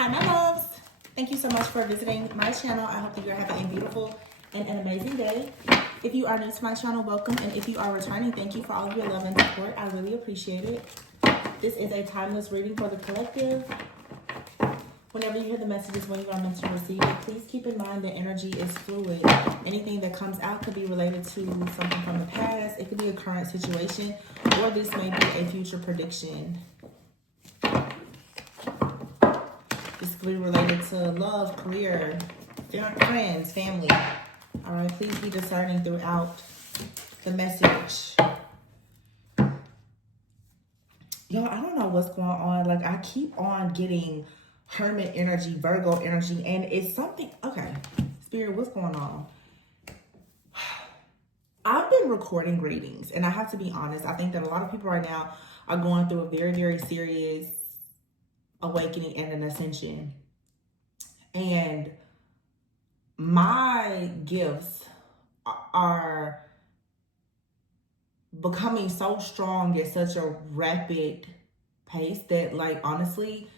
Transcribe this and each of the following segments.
Hi, my loves. Thank you so much for visiting my channel. I hope that you're having a beautiful and an amazing day. If you are new to my channel, welcome. And if you are returning, thank you for all of your love and support. I really appreciate it. This is a timeless reading for the collective. Whenever you hear the messages when you are meant to receive it, please keep in mind that energy is fluid. Anything that comes out could be related to something from the past. It could be a current situation, or this may be a future prediction. This could be related to love, career, friends, family. All right, please be discerning throughout the message. Y'all, I don't know what's going on. Like, I keep on getting Hermit energy, Virgo energy, and it's something. Okay, Spirit, what's going on? I've been recording readings, and I have to be honest. I think that a lot of people right now are going through a very, very serious awakening and an ascension. And my gifts are becoming so strong at such a rapid pace that, like, honestly,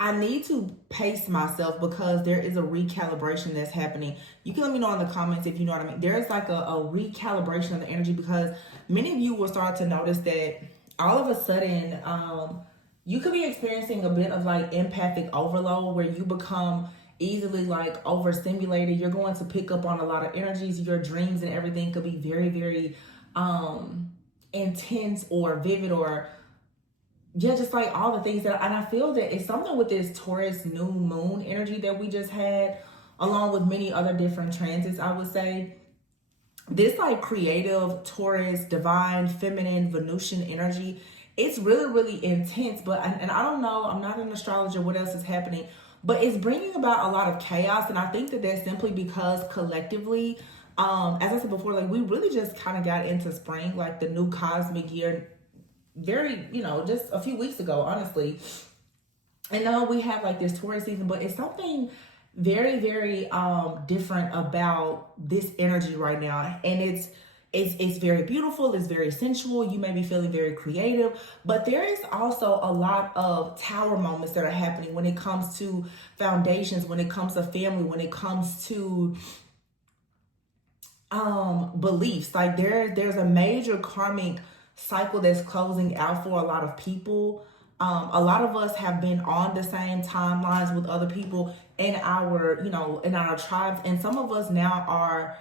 I need to pace myself because there is a recalibration that's happening. You can let me know in the comments if you know what I mean. There's like a recalibration of the energy, because many of you will start to notice that all of a sudden, you could be experiencing a bit of like empathic overload, where you become easily like overstimulated. You're going to pick up on a lot of energies. Your dreams and everything could be very, very intense or vivid, or yeah, just like all the things that, and I feel that it's something with this Taurus new moon energy that we just had, along with many other different transits, I would say. This like creative Taurus, divine, feminine, Venusian energy, it's really, really intense. But, and I don't know, I'm not an astrologer, what else is happening, but it's bringing about a lot of chaos. And I think that that's simply because collectively, as I said before, like we really just kind of got into spring, like the new cosmic year, very, just a few weeks ago, honestly. And now we have like this Taurus season, but it's something very, very different about this energy right now. And it's very beautiful, it's very sensual. You may be feeling very creative, but there is also a lot of tower moments that are happening when it comes to foundations, when it comes to family, when it comes to beliefs. Like there's a major karmic cycle that's closing out for a lot of people. A lot of us have been on the same timelines with other people in our, in our tribes. And some of us now are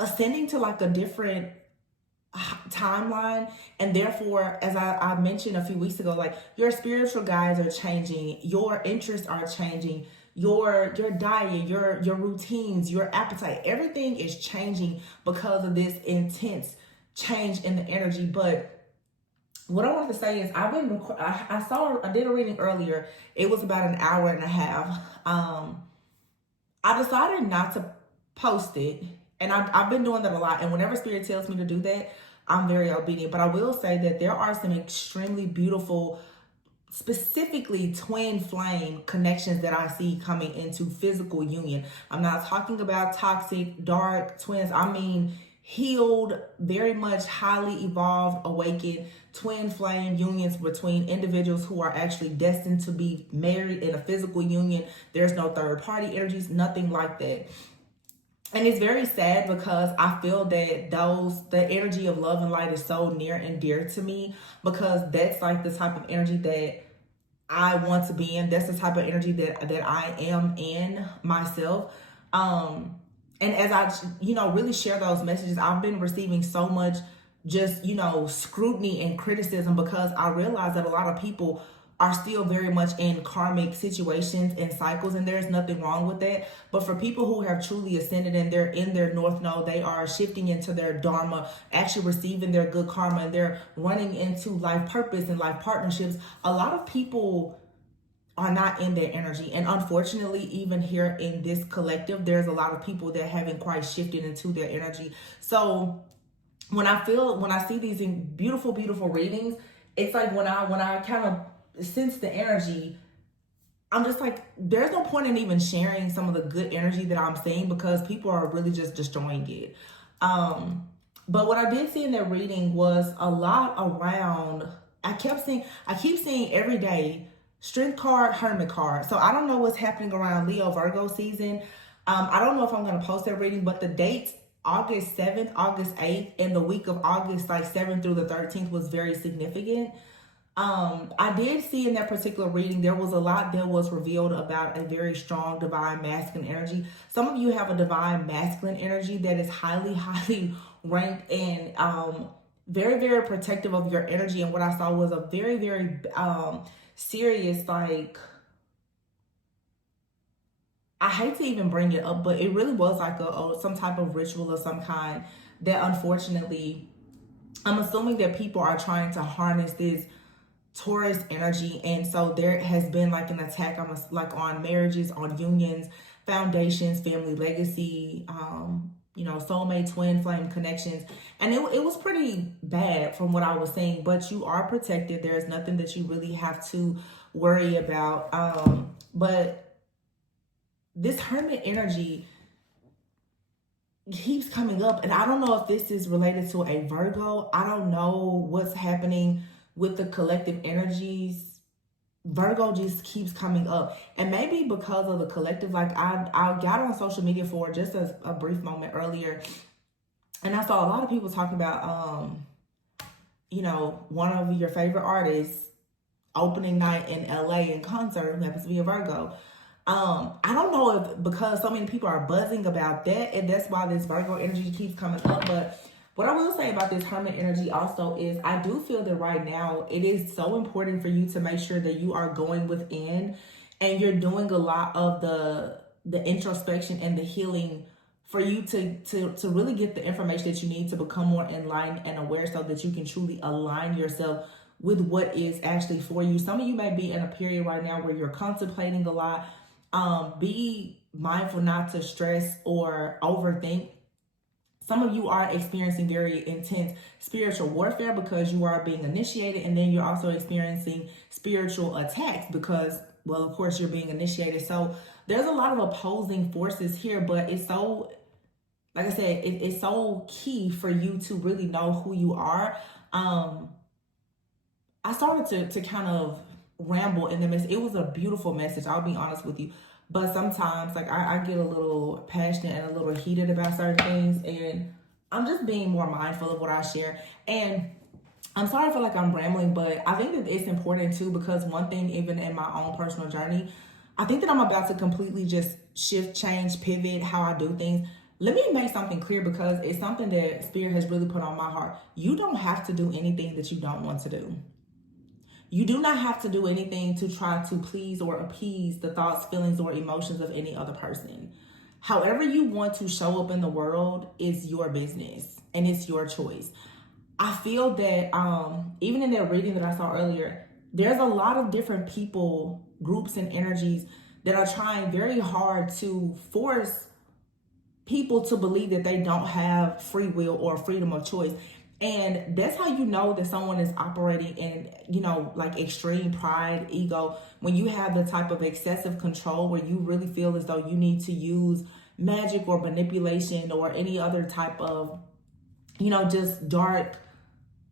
ascending to like a different timeline. And therefore, as I mentioned a few weeks ago, like your spiritual guides are changing, your interests are changing, your diet, your routines, your appetite, everything is changing because of this intense change in the energy. But what I wanted to say is I did a reading earlier. It was about an hour and a half. I decided not to post it, and I've been doing that a lot. And whenever Spirit tells me to do that, I'm very obedient. But I will say that there are some extremely beautiful, specifically twin flame connections that I see coming into physical union. I'm not talking about toxic, dark twins. I mean healed, very much highly evolved, awakened twin flame unions between individuals who are actually destined to be married in a physical union. There's no third party energies, nothing like that. And it's very sad because I feel that the energy of love and light is so near and dear to me, because that's like the type of energy that I want to be in. That's the type of energy that I am in myself. And as I, really share those messages, I've been receiving so much just, scrutiny and criticism, because I realize that a lot of people are still very much in karmic situations and cycles, and there's nothing wrong with that. But for people who have truly ascended and they're in their North Node, they are shifting into their Dharma, actually receiving their good karma, and they're running into life purpose and life partnerships. A lot of people are not in their energy. And unfortunately, even here in this collective, there's a lot of people that haven't quite shifted into their energy. So when I see these beautiful, beautiful readings, it's like when I kind of sense the energy, I'm just like, there's no point in even sharing some of the good energy that I'm seeing, because people are really just destroying it. But what I did see in that reading was a lot around I keep seeing every day Strength card, Hermit card. So I don't know what's happening around Leo Virgo season. I don't know if I'm going to post that reading, but the dates, August 7th, August 8th, and the week of August like 7th through the 13th was very significant. I did see in that particular reading, there was a lot that was revealed about a very strong divine masculine energy. Some of you have a divine masculine energy that is highly, highly ranked and very, very protective of your energy. And what I saw was a very, very serious, like, I hate to even bring it up, but it really was like some type of ritual of some kind that unfortunately, I'm assuming that people are trying to harness this Taurus energy, and so there has been like an attack on on marriages, on unions, foundations, family legacy, soulmate, twin flame connections, and it was pretty bad from what I was saying. But you are protected. There is nothing that you really have to worry about. But this Hermit energy keeps coming up, and I don't know if this is related to a Virgo. I don't know what's happening with the collective energies. Virgo just keeps coming up, and maybe because of the collective, like I got on social media for just a brief moment earlier, and I saw a lot of people talking about one of your favorite artists opening night in LA in concert who happens to be a Virgo. I don't know if because so many people are buzzing about that, and that's why this Virgo energy keeps coming up. But what I will say about this Hermit energy also is I do feel that right now it is so important for you to make sure that you are going within and you're doing a lot of the introspection and the healing for you to really get the information that you need to become more enlightened and aware so that you can truly align yourself with what is actually for you. Some of you may be in a period right now where you're contemplating a lot. Be mindful not to stress or overthink. Some of you are experiencing very intense spiritual warfare because you are being initiated, and then you're also experiencing spiritual attacks because, well, of course, you're being initiated. So there's a lot of opposing forces here, but it's so, like I said, it's so key for you to really know who you are. I started to kind of ramble in the message. It was a beautiful message, I'll be honest with you. But sometimes, like, I get a little passionate and a little heated about certain things, and I'm just being more mindful of what I share. And I'm sorry if I feel like I'm rambling, but I think that it's important too, because one thing, even in my own personal journey, I think that I'm about to completely just shift, change, pivot how I do things. Let me make something clear, because it's something that Spirit has really put on my heart. You don't have to do anything that you don't want to do. You do not have to do anything to try to please or appease the thoughts, feelings, or emotions of any other person. However you want to show up in the world is your business, and it's your choice. I feel that even in that reading that I saw earlier, there's a lot of different people, groups, and energies that are trying very hard to force people to believe that they don't have free will or freedom of choice. And that's how you know that someone is operating in, like extreme pride, ego, when you have the type of excessive control where you really feel as though you need to use magic or manipulation or any other type of, just dark,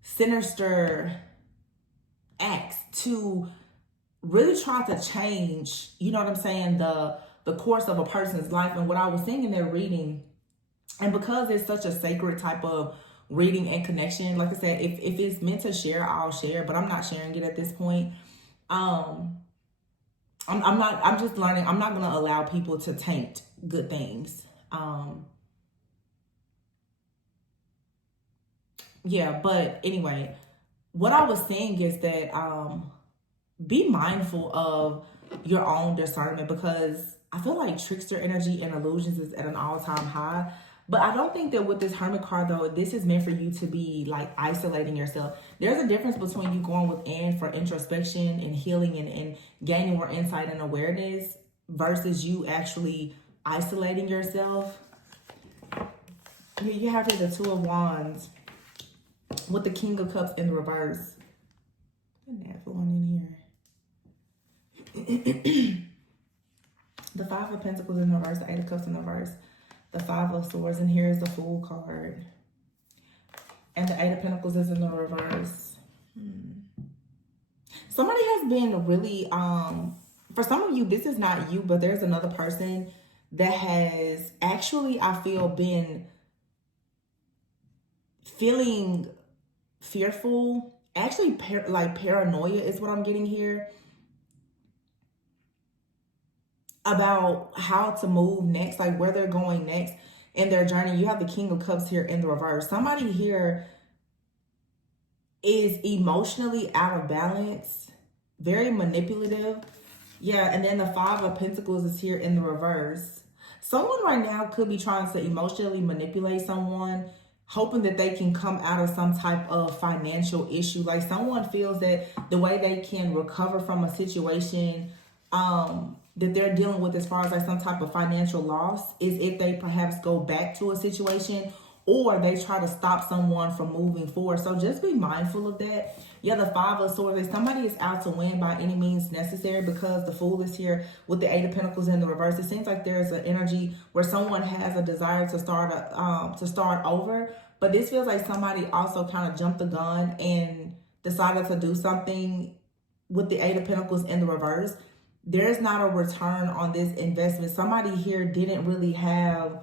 sinister acts to really try to change, the course of a person's life. And what I was saying in that reading, and because it's such a sacred type of reading and connection, like I said, if it's meant to share, I'll share, but I'm not sharing it at this point. I'm just learning. I'm not going to allow people to taint good things. But anyway, what I was saying is that be mindful of your own discernment, because I feel like trickster energy and illusions is at an all-time high. But I don't think that with this Hermit card, though, this is meant for you to be like isolating yourself. There's a difference between you going within for introspection and healing and gaining more insight and awareness versus you actually isolating yourself. You have here the Two of Wands with the King of Cups in the reverse. Put that one in here. The Five of Pentacles in the reverse, the Eight of Cups in the reverse. The Five of Swords, and here is the Fool card. And the Eight of Pentacles is in the reverse. Somebody has been really, for some of you, this is not you, but there's another person that has actually, I feel, been feeling fearful. Actually, like paranoia is what I'm getting here about how to move next, like where they're going next in their journey. You have the King of Cups here in the reverse. Somebody here is emotionally out of balance, very manipulative. Yeah, and then the Five of Pentacles is here in the reverse. Someone right now could be trying to emotionally manipulate someone, hoping that they can come out of some type of financial issue. Like someone feels that the way they can recover from a situation that they're dealing with as far as like some type of financial loss is if they perhaps go back to a situation or they try to stop someone from moving forward. So just be mindful of that. Yeah, the Five of Swords, if somebody is out to win by any means necessary, because the Fool is here with the Eight of Pentacles in the reverse. It seems like there's an energy where someone has a desire to start over, but this feels like somebody also kind of jumped the gun and decided to do something with the Eight of Pentacles in the reverse. There's not a return on this investment. Somebody here didn't have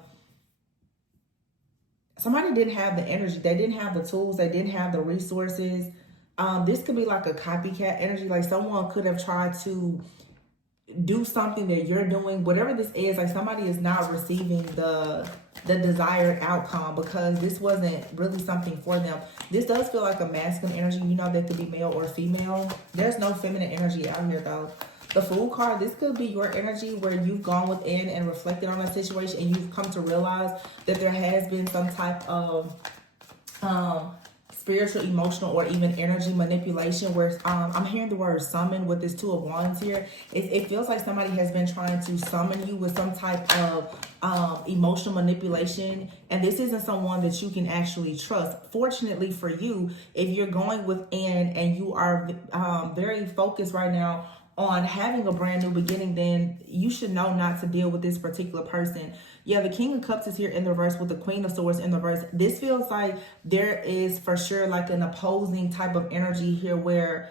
the energy. They didn't have the tools. They didn't have the resources. This could be like a copycat energy. Like someone could have tried to do something that you're doing. Whatever this is, like somebody is not receiving the desired outcome because this wasn't really something for them. This does feel like a masculine energy. You know, that could be male or female. There's no feminine energy out here though. The Fool card, this could be your energy where you've gone within and reflected on a situation and you've come to realize that there has been some type of spiritual, emotional, or even energy manipulation where I'm hearing the word summon with this Two of Wands here. It feels like somebody has been trying to summon you with some type of emotional manipulation, and this isn't someone that you can actually trust. Fortunately for you, if you're going within and you are very focused right now on having a brand new beginning, then you should know not to deal with this particular person. Yeah, the King of Cups is here in the reverse with the Queen of Swords in the reverse. This feels like there is for sure like an opposing type of energy here where,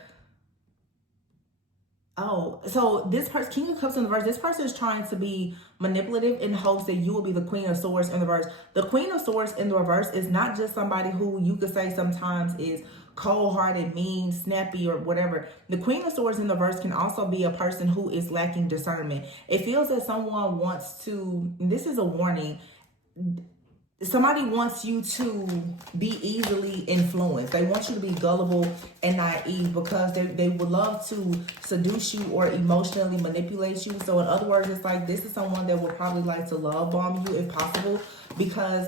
so this person, King of Cups in the reverse, this person is trying to be manipulative in hopes that you will be the Queen of Swords in the reverse. The Queen of Swords in the reverse is not just somebody who you could say sometimes is cold-hearted, mean, snappy, or whatever. The Queen of Swords in the reverse can also be a person who is lacking discernment. It feels that someone wants to, this is a warning, somebody wants you to be easily influenced. They want you to be gullible and naive because they would love to seduce you or emotionally manipulate you. So in other words, it's like this is someone that would probably like to love bomb you if possible, because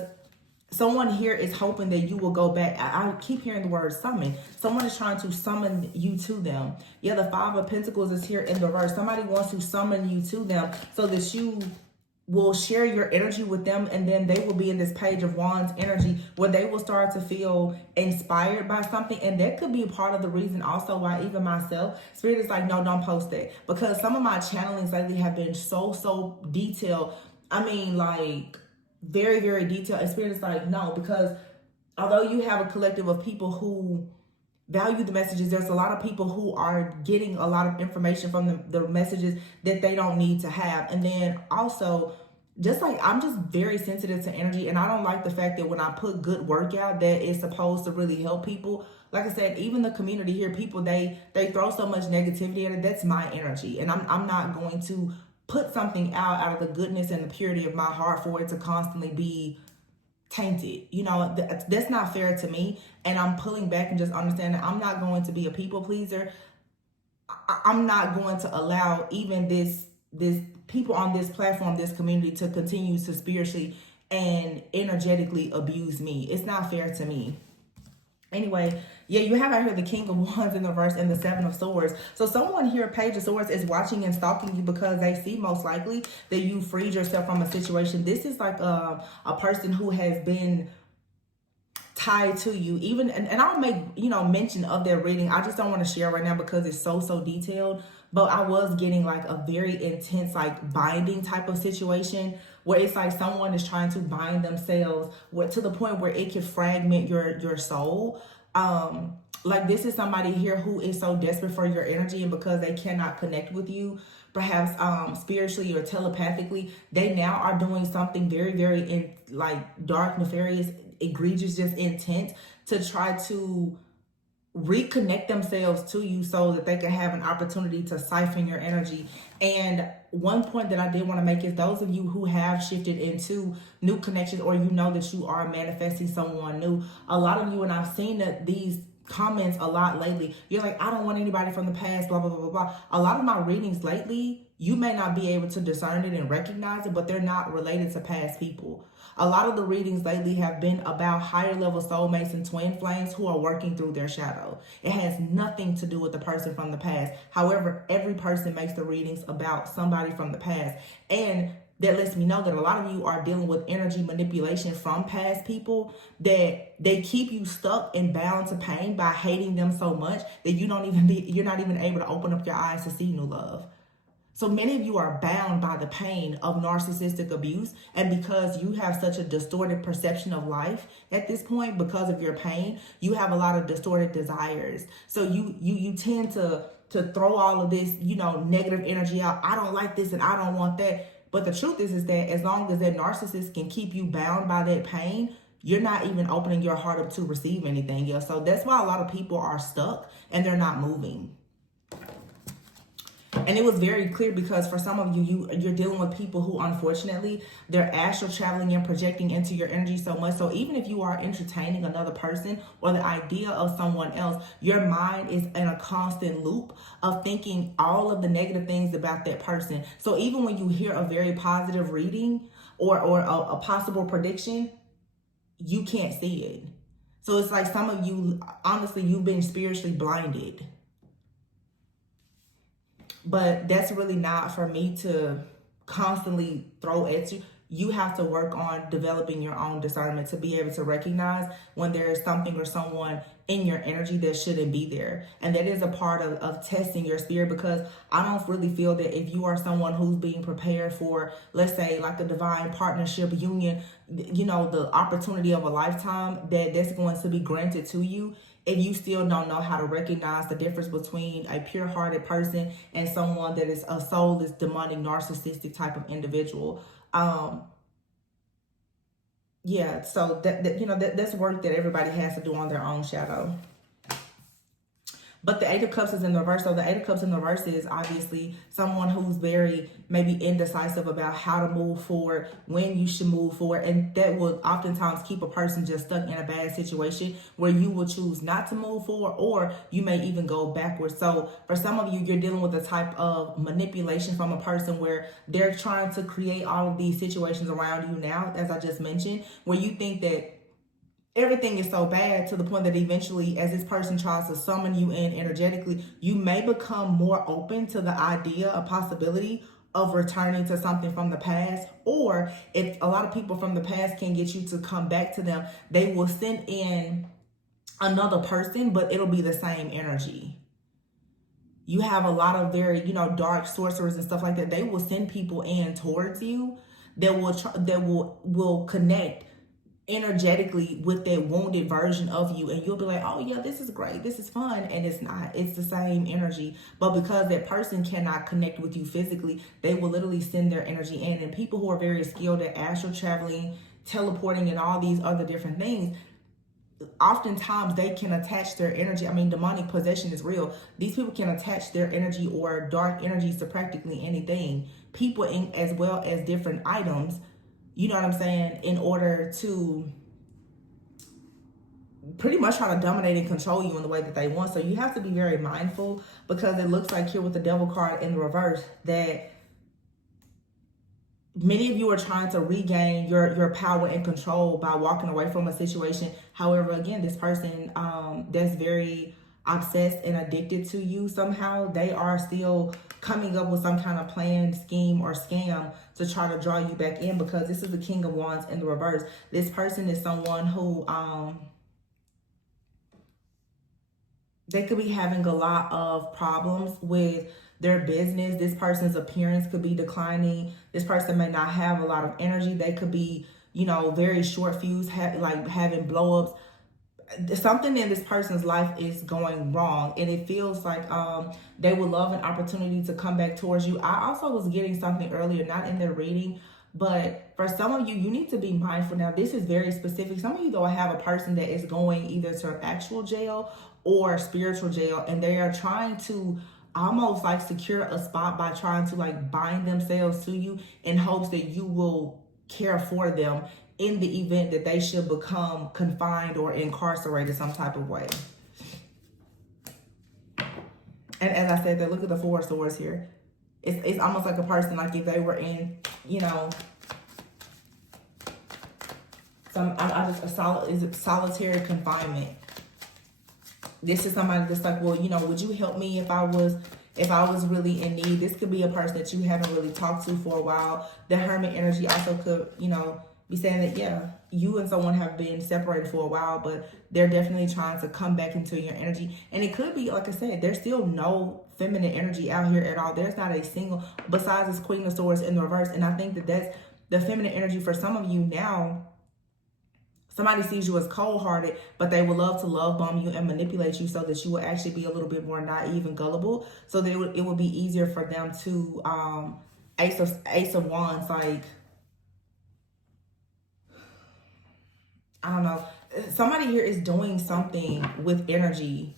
someone here is hoping that you will go back. I keep hearing the word summon. Someone is trying to summon you to them. Yeah, the Five of Pentacles is here in the reverse. Somebody wants to summon you to them so that you will share your energy with them, and then they will be in this Page of Wands energy where they will start to feel inspired by something. And that could be a part of the reason also why even myself, Spirit is like, no, don't post that, because some of my channelings lately have been so detailed. I mean, like very, very detailed. And Spirit is like, no, because although you have a collective of people who value the messages, there's a lot of people who are getting a lot of information from the messages that they don't need to have. And then also, just like I'm just very sensitive to energy, and I don't like the fact that when I put good work out that it's supposed to really help people. Like I said, even the community here, people, they throw so much negativity at it. That's my energy, and I'm not going to put something out of the goodness and the purity of my heart for it to constantly be tainted. You know, that's not fair to me. And I'm pulling back and just understanding I'm not going to be a people pleaser. I'm not going to allow even this people on this platform, this community, to continue to spiritually and energetically abuse me. It's not fair to me. Anyway, yeah, you have out here the King of Wands in the reverse and the Seven of Swords. So someone here, Page of Swords, is watching and stalking you because they see most likely that you freed yourself from a situation. This is like a person who has been tied to you. Even, and I'll make, mention of their reading. I just don't want to share right now because it's so detailed. But I was getting like a very intense, like binding type of situation where it's like someone is trying to bind themselves to the point where it can fragment your soul. Like this is somebody here who is so desperate for your energy, and because they cannot connect with you, perhaps spiritually or telepathically, they now are doing something very, very dark, nefarious, egregious, just intent to try to reconnect themselves to you so that they can have an opportunity to siphon your energy. And one point that I did want to make is those of you who have shifted into new connections, or you know that you are manifesting someone new, a lot of you, and I've seen that these comments a lot lately, you're like, I don't want anybody from the past, blah, blah, blah, blah, blah. A lot of my readings lately, you may not be able to discern it and recognize it, but they're not related to past people. A lot of the readings lately have been about higher level soulmates and twin flames who are working through their shadow. It has nothing to do with the person from the past. However, every person makes the readings about somebody from the past. And that lets me know that a lot of you are dealing with energy manipulation from past people, that they keep you stuck and bound to pain by hating them so much that you're not even able to open up your eyes to see new love. So many of you are bound by the pain of narcissistic abuse, and because you have such a distorted perception of life at this point because of your pain, you have a lot of distorted desires. So you tend to throw all of this, negative energy out. I don't like this and I don't want that. But the truth is that as long as that narcissist can keep you bound by that pain, you're not even opening your heart up to receive anything else. So that's why a lot of people are stuck and they're not moving. And it was very clear because for some of you're dealing with people who, unfortunately, they're astral traveling and projecting into your energy so much. So even if you are entertaining another person or the idea of someone else, your mind is in a constant loop of thinking all of the negative things about that person. So even when you hear a very positive reading or a possible prediction, you can't see it. So it's like some of you, honestly, you've been spiritually blinded. But that's really not for me to constantly throw at you. You have to work on developing your own discernment to be able to recognize when there is something or someone in your energy that shouldn't be there. And that is a part of testing your spirit, because I don't really feel that if you are someone who's being prepared for, let's say, like a divine partnership union, the opportunity of a lifetime, that's going to be granted to you. If you still don't know how to recognize the difference between a pure-hearted person and someone that is a soulless, demonic, narcissistic type of individual. So that's work that everybody has to do on their own shadow. But the Eight of Cups is in the reverse. So the Eight of Cups in the reverse is obviously someone who's very maybe indecisive about how to move forward, when you should move forward. And that will oftentimes keep a person just stuck in a bad situation where you will choose not to move forward, or you may even go backwards. So for some of you, you're dealing with a type of manipulation from a person where they're trying to create all of these situations around you now, as I just mentioned, where you think that everything is so bad to the point that eventually, as this person tries to summon you in energetically, you may become more open to the idea, a possibility of returning to something from the past. Or if a lot of people from the past can get you to come back to them, they will send in another person, but it'll be the same energy. You have a lot of very, dark sorcerers and stuff like that. They will send people in towards you that will connect energetically with that wounded version of you, and you'll be like, oh yeah, this is great, this is fun, and it's not. It's the same energy, but because that person cannot connect with you physically, they will literally send their energy in. And people who are very skilled at astral traveling, teleporting, and all these other different things, oftentimes they can attach their energy. I mean, demonic possession is real. These people can attach their energy or dark energies to practically anything, people, as well as different items. You know what I'm saying? In order to pretty much try to dominate and control you in the way that they want. So you have to be very mindful, because it looks like here with the Devil card in the reverse that many of you are trying to regain your power and control by walking away from a situation. However, again, this person that's very obsessed and addicted to you somehow, they are still coming up with some kind of plan, scheme, or scam to try to draw you back in, because this is the King of Wands in the reverse. This person is someone who they could be having a lot of problems with their business. This person's appearance could be declining. This person may not have a lot of energy. They could be, very short fuse, having blow-ups. something in this person's life is going wrong, and it feels like they would love an opportunity to come back towards you. I also was getting something earlier, not in their reading, but for some of you, you need to be mindful. Now, this is very specific. Some of you, though, have a person that is going either to actual jail or spiritual jail, and they are trying to almost like secure a spot by trying to like bind themselves to you in hopes that you will care for them in the event that they should become confined or incarcerated some type of way. And as I said, they look at the Four of Swords here. It's almost like a person, like if they were in, you know, solitary confinement. This is somebody that's like, well, you know, would you help me if I was really in need? This could be a person that you haven't really talked to for a while. The Hermit energy also could, you know, be saying that, yeah, you and someone have been separated for a while, but they're definitely trying to come back into your energy. And it could be, like I said, there's still no feminine energy out here at all. There's not a single, besides this Queen of Swords in the reverse. And I think that that's the feminine energy for some of you now. Somebody sees you as cold-hearted, but they would love to love bomb you and manipulate you so that you will actually be a little bit more naive and gullible. So that it would be easier for them to, Ace of Wands, like, I don't know. Somebody here is doing something with energy,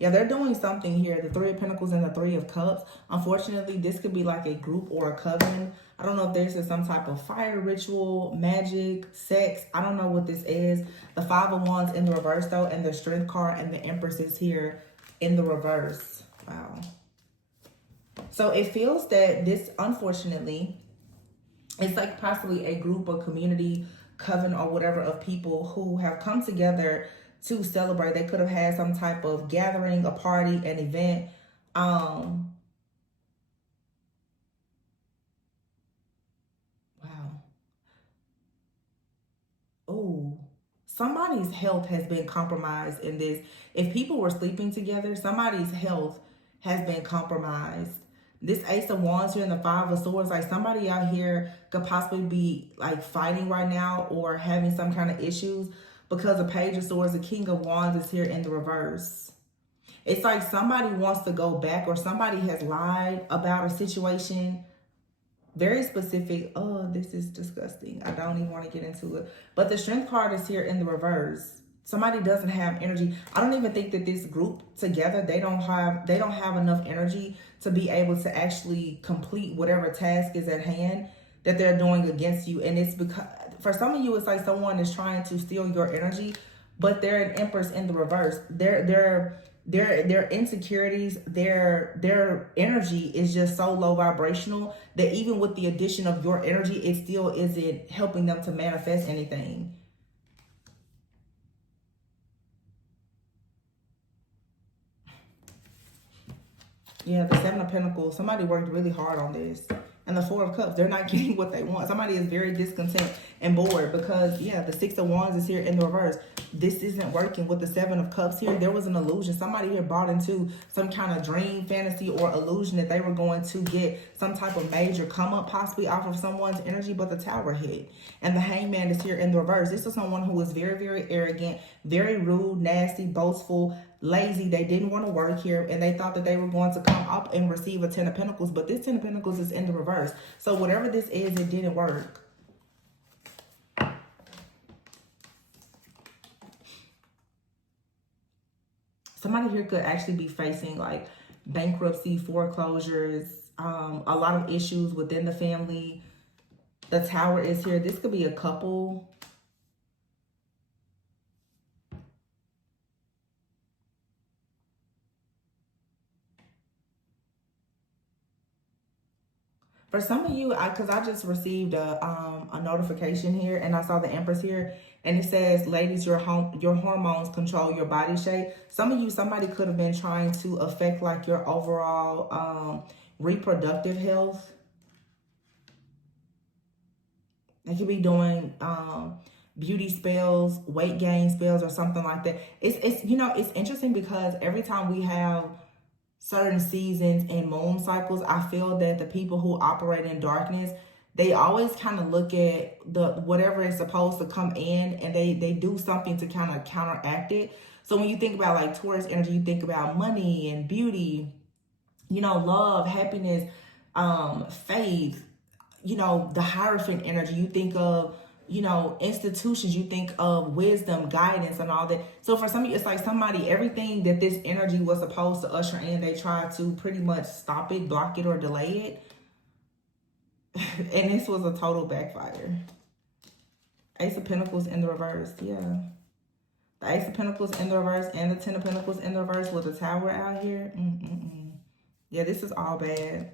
yeah, they're doing something here. The Three of Pentacles and the Three of Cups. Unfortunately, this could be like a group or a coven. I don't know if there's some type of fire ritual, magic, sex. I don't know what this is. The Five of Wands in the reverse, though, and the Strength card and the Empress is here in the reverse. Wow. So it feels that this, unfortunately, it's like possibly a group or community, coven or whatever of people who have come together to celebrate. They could have had some type of gathering, a party, an event. Wow. Oh, somebody's health has been compromised in this. If people were sleeping together, somebody's health has been compromised. This Ace of Wands here and the Five of Swords, like somebody out here could possibly be like fighting right now or having some kind of issues because the Page of Swords, the King of Wands is here in the reverse. It's like somebody wants to go back or somebody has lied about a situation. Very specific. Oh, this is disgusting. I don't even want to get into it. But the Strength card is here in the reverse. Somebody doesn't have energy. I don't even think that this group together, they don't have enough energy to be able to actually complete whatever task is at hand that they're doing against you. And it's because for some of you, it's like someone is trying to steal your energy, but they're an Empress in the reverse. Their insecurities, their energy is just so low vibrational that even with the addition of your energy, it still isn't helping them to manifest anything. Yeah, the Seven of Pentacles, somebody worked really hard on this. And the Four of Cups, they're not getting what they want. Somebody is very discontent and bored because, yeah, the Six of Wands is here in the reverse. This isn't working with the Seven of Cups here. There was an illusion. Somebody here bought into some kind of dream, fantasy, or illusion that they were going to get some type of major come up possibly off of someone's energy, but the Tower hit. And the Hangman is here in the reverse. This is someone who is very, very arrogant, very rude, nasty, boastful, lazy. They didn't want to work here and they thought that they were going to come up and receive a Ten of Pentacles, but this Ten of Pentacles is in the reverse. So whatever this is, it didn't work. Somebody here could actually be facing like bankruptcy, foreclosures, a lot of issues within the family. The Tower is here. This could be a couple. For some of you, because I just received a notification here and I saw the Empress here and it says, ladies, your hormones control your body shape. Some of you, somebody could have been trying to affect like your overall reproductive health. They could be doing beauty spells, weight gain spells or something like that. It's you know, it's interesting because every time we have certain seasons and moon cycles, I feel that the people who operate in darkness, they always kind of look at the whatever is supposed to come in, and they do something to kind of counteract it. So when you think about like Taurus energy, you think about money and beauty, you know, love, happiness, faith, you know, the Hierophant energy. You think of, you know, institutions, you think of wisdom, guidance, and all that. So for some of you, it's like somebody, everything that this energy was supposed to usher in, they try to pretty much stop it, block it, or delay it. And this was a total backfire. Ace of Pentacles in the reverse, yeah. The Ace of Pentacles in the reverse and the Ten of Pentacles in the reverse with the Tower out here. Yeah, this is all bad.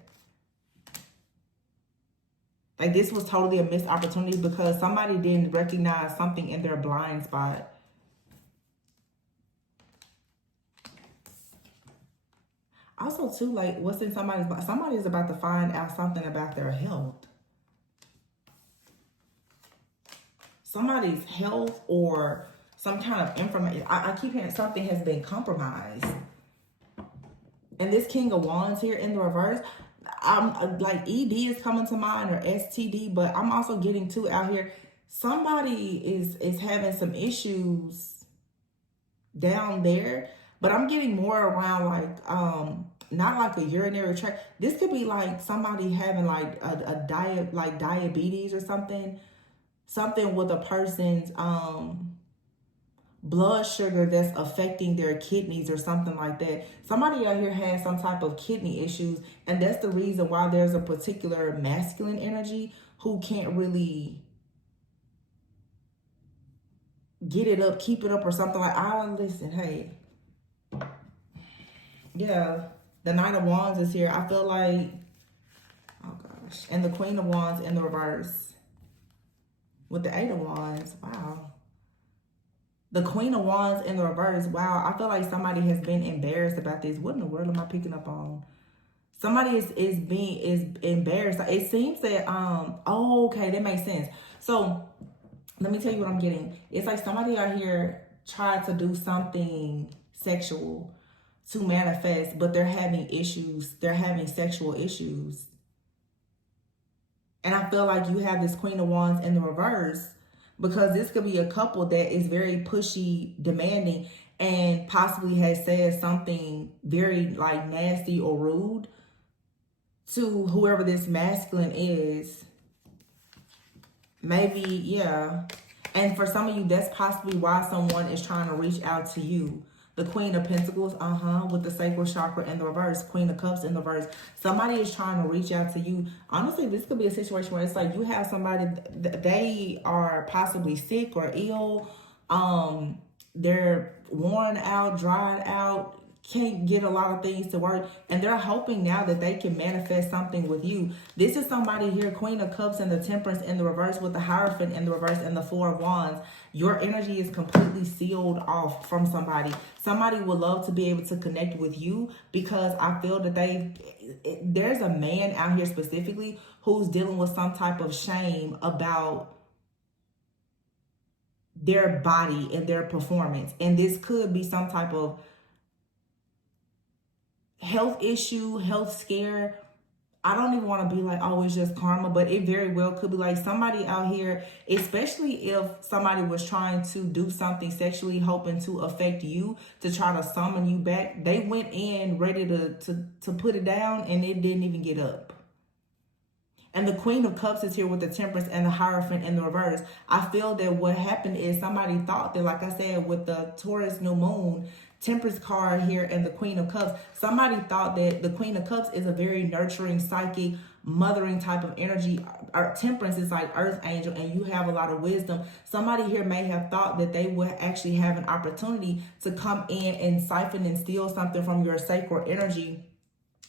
Like, this was totally a missed opportunity because somebody didn't recognize something in their blind spot. Also, too, like, what's in somebody's about to find out something about their health. Somebody's health or some kind of information. I keep hearing something has been compromised. And this King of Wands here in the reverse, I'm like, ED is coming to mind, or STD, but I'm also getting too out here. Somebody is having some issues down there, but I'm getting more around like not like a urinary tract. This could be like somebody having like a diet, like diabetes or something with a person's blood sugar that's affecting their kidneys or something like that. Somebody out here has some type of kidney issues, and that's the reason why there's a particular masculine energy who can't really get it up, keep it up, or something like, listen, hey. Yeah, the Knight of Wands is here. I feel like, oh gosh, and the Queen of Wands in the reverse with the Eight of Wands. Wow. The Queen of Wands in the reverse. Wow, I feel like somebody has been embarrassed about this. What in the world am I picking up on? Somebody is embarrassed. It seems that oh, okay, that makes sense. So let me tell you what I'm getting. It's like somebody out here tried to do something sexual to manifest, but they're having issues. They're having sexual issues. And I feel like you have this Queen of Wands in the reverse, because this could be a couple that is very pushy, demanding, and possibly has said something very like nasty or rude to whoever this masculine is. Maybe, yeah. And for some of you, that's possibly why someone is trying to reach out to you. The Queen of Pentacles, with the sacral chakra in the reverse. Queen of Cups in the reverse. Somebody is trying to reach out to you. Honestly, this could be a situation where it's like you have somebody, they are possibly sick or ill. They're worn out, dried out, can't get a lot of things to work, and they're hoping now that they can manifest something with you. This is somebody here, Queen of Cups and the Temperance in the reverse with the Hierophant in the reverse and the Four of Wands. Your energy is completely sealed off from somebody. Somebody would love to be able to connect with you, because I feel that there's a man out here specifically who's dealing with some type of shame about their body and their performance. And this could be some type of health issue, health scare. I don't even want to be like, oh, it's just karma, but it very well could be like somebody out here, especially if somebody was trying to do something sexually, hoping to affect you, to try to summon you back. They went in ready to put it down, and it didn't even get up. And the Queen of Cups is here with the Temperance and the Hierophant in the reverse. I feel that what happened is somebody thought that, like I said, with the Taurus new moon, Temperance card here and the Queen of Cups, somebody thought that the Queen of Cups is a very nurturing, psychic, mothering type of energy. Temperance is like earth angel, and you have a lot of wisdom. Somebody here may have thought that they would actually have an opportunity to come in and siphon and steal something from your sacral energy,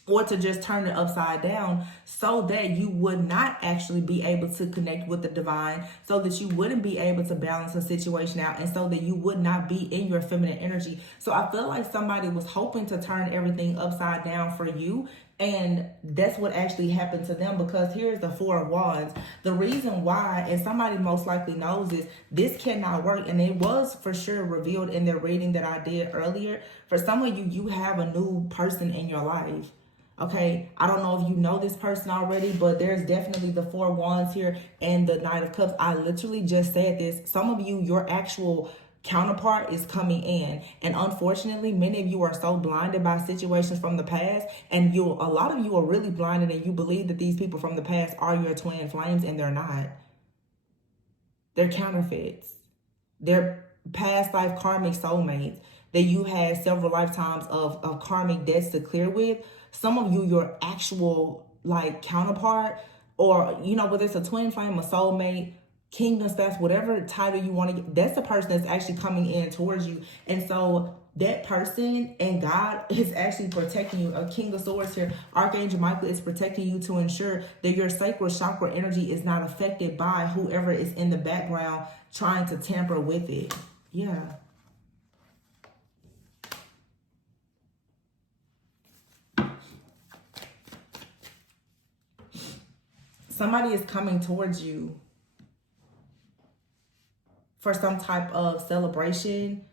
or to just turn it upside down, so that you would not actually be able to connect with the divine, so that you wouldn't be able to balance a situation out, and so that you would not be in your feminine energy. So I feel like somebody was hoping to turn everything upside down for you, and that's what actually happened to them, because here's the Four of Wands. The reason why, and somebody most likely knows this cannot work, and it was for sure revealed in the reading that I did earlier. For some of you, you have a new person in your life. Okay, I don't know if you know this person already, but there's definitely the Four Wands here and the Knight of Cups. I literally just said this. Some of you, your actual counterpart is coming in, and unfortunately many of you are so blinded by situations from the past, and a lot of you are really blinded, and you believe that these people from the past are your twin flames, and they're not. They're counterfeits. They're past life karmic soulmates that you had several lifetimes of karmic debts to clear with. Some of you, your actual like counterpart, or whether it's a twin flame, a soulmate, kingdom spouse, whatever title you want to get, that's the person that's actually coming in towards you. And so that person and God is actually protecting you. A King of Swords here, Archangel Michael is protecting you to ensure that your sacral chakra energy is not affected by whoever is in the background trying to tamper with it. Yeah. Somebody is coming towards you for some type of celebration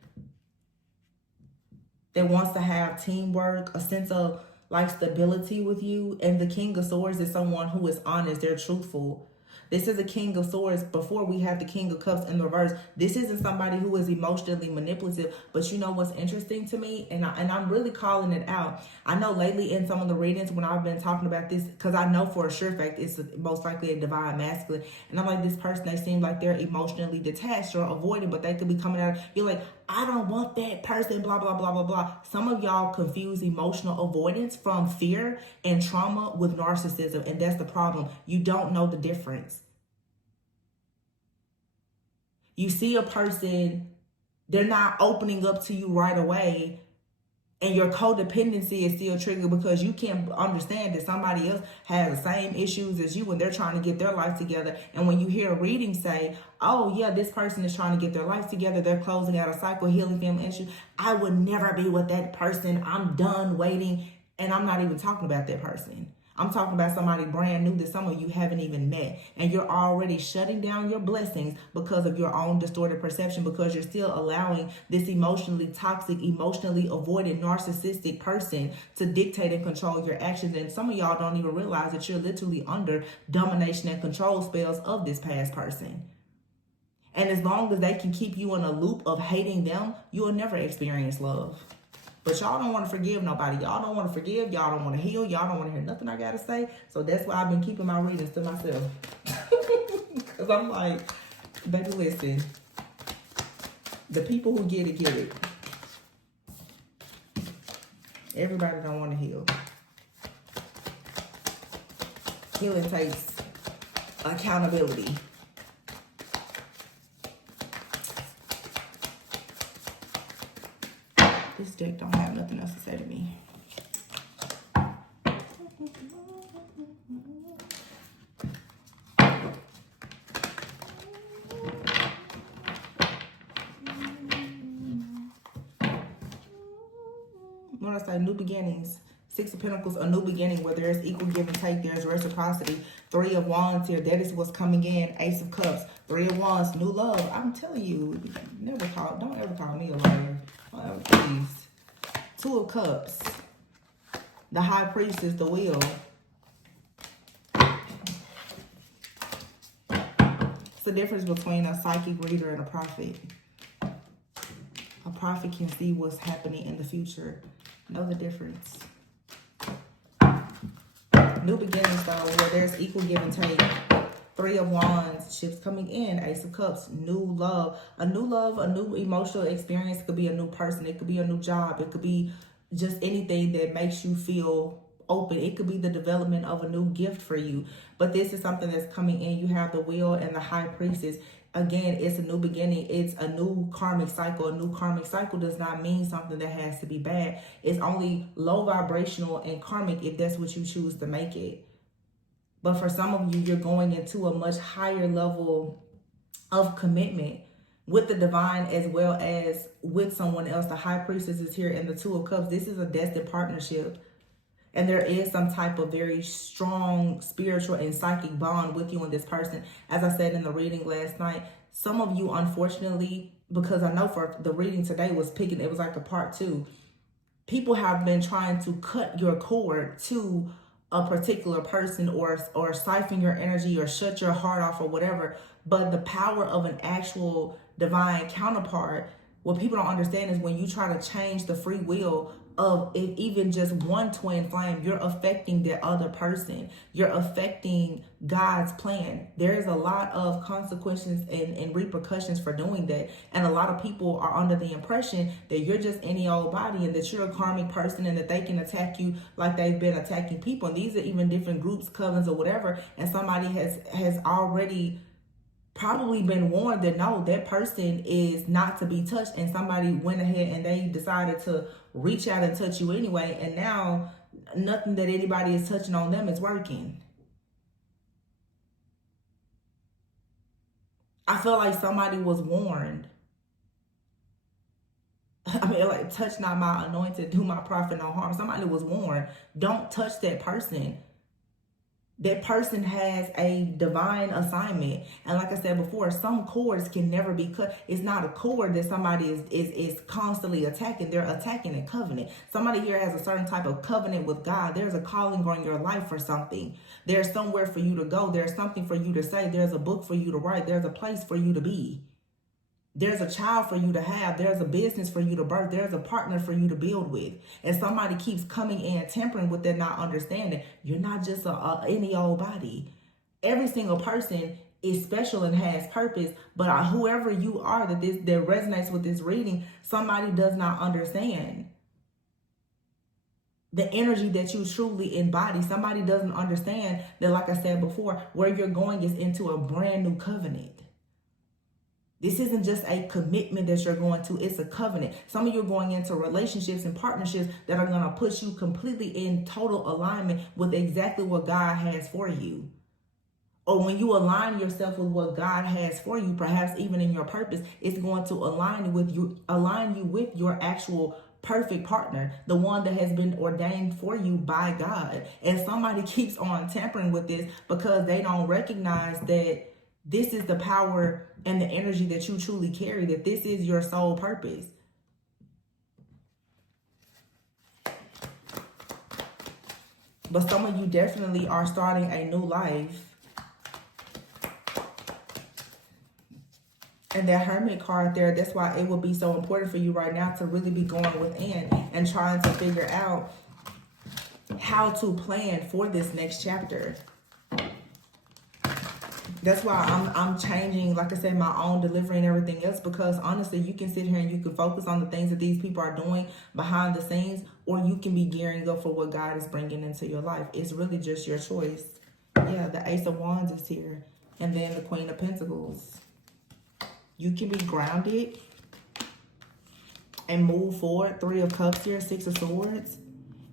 that wants to have teamwork, a sense of like stability with you. And the King of Swords is someone who is honest, they're truthful. This is a King of Swords before we have the King of Cups in the reverse. This isn't somebody who is emotionally manipulative. But you know what's interesting to me? And I'm really calling it out. I know lately in some of the readings when I've been talking about this, because I know for a sure fact it's most likely a divine masculine. And I'm like, this person, they seem like they're emotionally detached or avoiding, but they could be coming out. You're like, I don't want that person, blah, blah, blah, blah, blah. Some of y'all confuse emotional avoidance from fear and trauma with narcissism. And that's the problem. You don't know the difference. You see a person, they're not opening up to you right away, and your codependency is still triggered because you can't understand that somebody else has the same issues as you and they're trying to get their life together. And when you hear a reading say, oh yeah, this person is trying to get their life together, they're closing out a cycle, healing family issues, I would never be with that person, I'm done waiting. And I'm not even talking about that person. I'm talking about somebody brand new that some of you haven't even met. And you're already shutting down your blessings because of your own distorted perception, because you're still allowing this emotionally toxic, emotionally avoided, narcissistic person to dictate and control your actions. And some of y'all don't even realize that you're literally under domination and control spells of this past person. And as long as they can keep you in a loop of hating them, you will never experience love. But y'all don't want to forgive nobody. Y'all don't want to forgive. Y'all don't want to heal. Y'all don't want to hear nothing I got to say. So that's why I've been keeping my readings to myself. Because I'm like, baby, listen. The people who get it. Everybody don't want to heal. Healing takes accountability. This deck don't have nothing else to say to me. When I say new beginnings, Six of Pentacles, a new beginning where there's equal give and take, there's reciprocity. Three of Wands here, that is what's coming in. Ace of Cups, Three of Wands, new love. I'm telling you, don't ever call me a liar. Please. Two of Cups, the High Priestess, the Wheel. It's the difference between a psychic reader and a prophet. A prophet can see what's happening in the future. Know the difference. New beginnings, though, where there's equal give and take. Three of Wands, ships coming in. Ace of Cups, new love, a new emotional experience. It could be a new person. It could be a new job. It could be just anything that makes you feel open. It could be the development of a new gift for you. But this is something that's coming in. You have the Wheel and the High Priestess. Again, it's a new beginning. It's a new karmic cycle. A new karmic cycle does not mean something that has to be bad. It's only low vibrational and karmic if that's what you choose to make it. But for some of you, you're going into a much higher level of commitment with the divine as well as with someone else. The High Priestess is here and the Two of Cups. This is a destined partnership. And there is some type of very strong spiritual and psychic bond with you and this person. As I said in the reading last night, some of you, unfortunately, because I know for the reading today was picking, it was like a part two. people have been trying to cut your cord to a particular person, or siphon your energy, or shut your heart off, or whatever. But the power of an actual divine counterpart, what people don't understand is when you try to change the free will of even just one twin flame, you're affecting the other person. You're affecting God's plan. There is a lot of consequences and repercussions for doing that. And a lot of people are under the impression that you're just any old body, and that you're a karmic person, and that they can attack you like they've been attacking people. And these are even different groups, covens, or whatever. And somebody has already probably been warned that no, that person is not to be touched, and somebody went ahead and they decided to reach out and touch you anyway, and now nothing that anybody is touching on them is working. I feel like somebody was warned. I mean, like, touch not my anointed, do my prophet no harm. Somebody was warned, don't touch that person. That person has a divine assignment. And like I said before, some cords can never be cut. It's not a cord that somebody is constantly attacking. They're attacking a covenant. Somebody here has a certain type of covenant with God. There's a calling on your life for something. There's somewhere for you to go. There's something for you to say. There's a book for you to write. There's a place for you to be. There's a child for you to have. There's a business for you to birth. There's a partner for you to build with. And somebody keeps coming in, tampering with that, not understanding. You're not just any old body. Every single person is special and has purpose. But whoever you are that resonates with this reading, somebody does not understand the energy that you truly embody. Somebody doesn't understand that, like I said before, where you're going is into a brand new covenant. This isn't just a commitment that you're going to, it's a covenant. Some of you are going into relationships and partnerships that are going to put you completely in total alignment with exactly what God has for you. Or when you align yourself with what God has for you, perhaps even in your purpose, it's going to align you with your actual perfect partner, the one that has been ordained for you by God. And somebody keeps on tampering with this because they don't recognize that this is the power and the energy that you truly carry, that this is your sole purpose. But some of you definitely are starting a new life. And that Hermit card there, that's why it would be so important for you right now to really be going within and trying to figure out how to plan for this next chapter. That's why I'm changing, like I said, my own delivery and everything else, because honestly, you can sit here and you can focus on the things that these people are doing behind the scenes, or you can be gearing up for what God is bringing into your life. It's really just your choice. Yeah, the Ace of Wands is here, and then the Queen of Pentacles. You can be grounded and move forward. Three of Cups here, Six of Swords,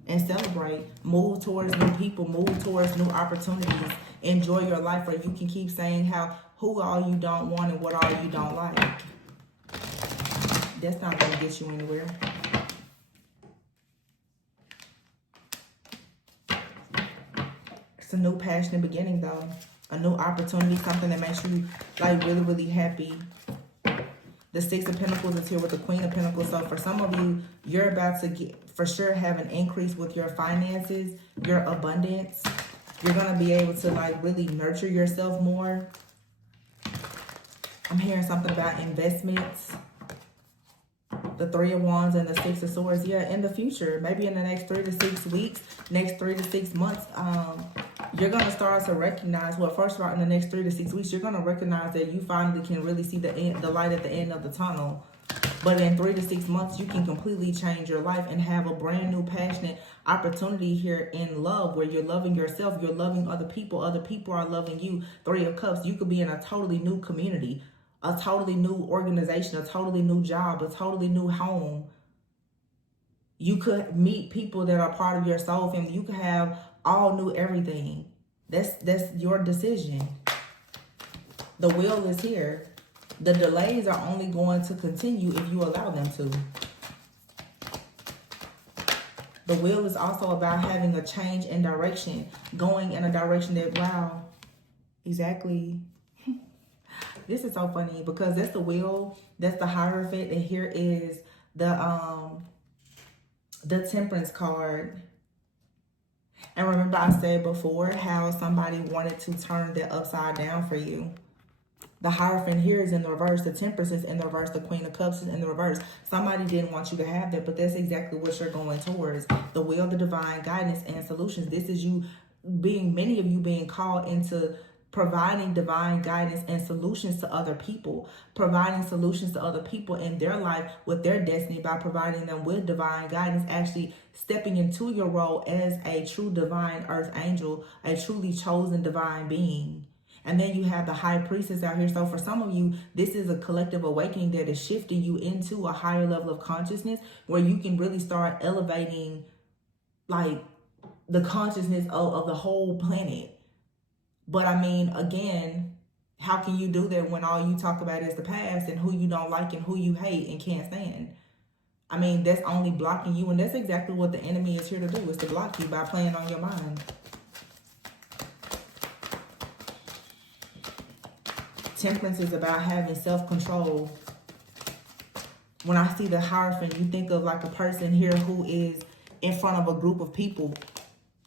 and celebrate. Move towards new people, move towards new opportunities. Enjoy your life, or you can keep saying who all you don't want and what all you don't like. That's not going to get you anywhere. It's a new passionate beginning, though. A new opportunity, something that makes you like really, really happy. The Six of Pentacles is here with the Queen of Pentacles. So for some of you, you're about to for sure have an increase with your finances, your abundance. You're going to be able to like really nurture yourself more. I'm hearing something about investments. The Three of Wands and the Six of Swords. Yeah, in the future, maybe in the next 3 to 6 weeks, next 3 to 6 months, you're going to start to recognize, well, first of all, in the next 3 to 6 weeks, you're going to recognize that you finally can really see the light at the end of the tunnel. But in 3 to 6 months, you can completely change your life and have a brand new passionate opportunity here in love, where you're loving yourself, you're loving other people are loving you. Three of Cups, you could be in a totally new community, a totally new organization, a totally new job, a totally new home. You could meet people that are part of your soul family. You could have all new everything. That's your decision. The will is here. The delays are only going to continue if you allow them to. The will is also about having a change in direction, going in a direction that, wow, exactly. This is so funny because that's the will, that's the Hierophant, and here is the the Temperance card. And remember I said before how somebody wanted to turn that upside down for you. The Hierophant here is in the reverse. The Temperance is in the reverse. The Queen of Cups is in the reverse. Somebody didn't want you to have that, but that's exactly what you're going towards. The will, the divine guidance, and solutions. This is you being, many of you being called into providing divine guidance and solutions to other people. Providing solutions to other people in their life with their destiny by providing them with divine guidance. Actually stepping into your role as a true divine earth angel. A truly chosen divine being. And then you have the High Priestess out here. So for some of you, this is a collective awakening that is shifting you into a higher level of consciousness where you can really start elevating like the consciousness of the whole planet. But I mean, again, how can you do that when all you talk about is the past and who you don't like and who you hate and can't stand? I mean, that's only blocking you. And that's exactly what the enemy is here to do, is to block you by playing on your mind. Temperance is about having self-control. When I see the Hierophant, you think of like a person here who is in front of a group of people.